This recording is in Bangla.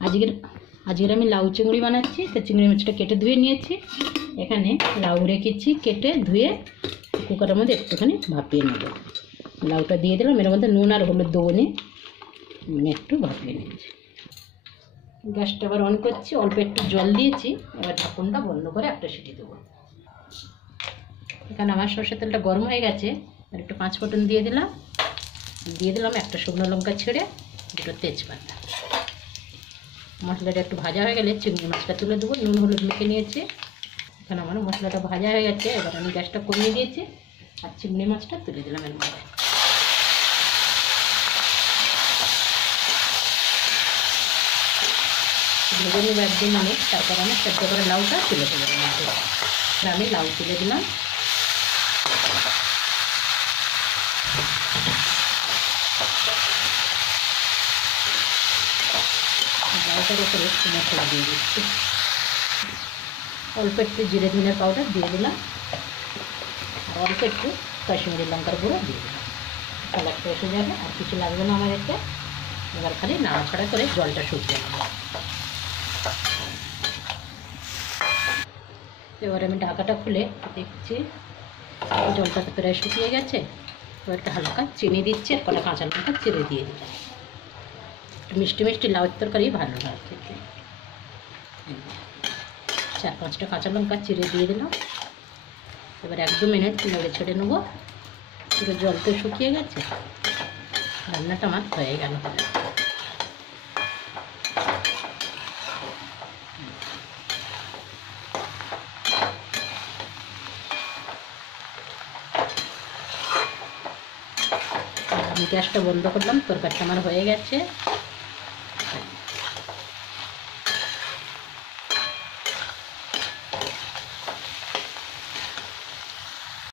আজকের আজকের আমি লাউ চিংড়ি বানাচ্ছি। তো চিংড়ি মাছটা কেটে ধুয়ে নিয়েছি। এখানে লাউ রেখেছি কেটে ধুয়ে, কুকারের মধ্যে একটুখানি ভাপিয়ে নেব। লাউটা দিয়ে দিলাম, এর মধ্যে নুন আর হলুদ দেবো নি, একটু ভাপিয়ে নিয়েছি। গ্যাসটা আবার অন করছি, অল্প একটু জল দিয়েছি। এবার ঢাকনটা বন্ধ করে একটা সিটি দেবো। এখানে আমার সরষের তেলটা গরম হয়ে গেছে। আর একটু 5 ফোঁটন দিয়ে দিলাম একটা শুকনো লঙ্কা ছেড়ে, দুটো তেজপাতা। মশলাটা একটু ভাজা হয়ে গেলে চিংড়ি মাছটা তুলে দেবো। নুন হলুদ মেখে নিয়েছি। এখানে আমার মশলাটা ভাজা হয়ে গেছে। এবার আমি গ্যাসটা কমিয়ে দিয়েছি আর চিংড়ি মাছটা তুলে দিলাম এর মধ্যে। ভেজে নেব 1-2 মিনিট, তারপর আমি সেদ্ধ করে লাউটা তুলে দেবো। আমি লাউ তুলে দিলাম। লাউটার উপরে একটু মশলা দিয়ে দিচ্ছি। অল্প একটু জিরে ধনে পাউডার দিয়ে দিলাম আর অল্প একটু কাশ্মীরি লঙ্কার গুঁড়ো দিয়ে দিলাম। কালারটা এসে যাবে, আর কিছু লাগবে না আমার এতে। এবার খালি নাড়াচাড়া করে জলটা শুকিয়ে নেব। এবার আমি ঢাকাটা খুলে দেখছি জলটা তো প্রায় শুকিয়ে গেছে। এবার একটু হালকা চিনি দিচ্ছি, আর কটা কাঁচা লঙ্কা চিড়ে দিয়ে দিলাম। মিষ্টি মিষ্টি লাউর তরকারি ভালো লাগে খেতে। 4-5টা কাঁচা লঙ্কা চিড়ে দিয়ে দিলাম। এবার 1-2 মিনিট নেড়ে ছেড়ে নেবো। পুরো জল তো শুকিয়ে গেছে, রান্নাটা আমার হয়ে গেল। আমি গ্যাসটা বন্ধ করলাম, তরকারিটা আমার হয়ে গেছে।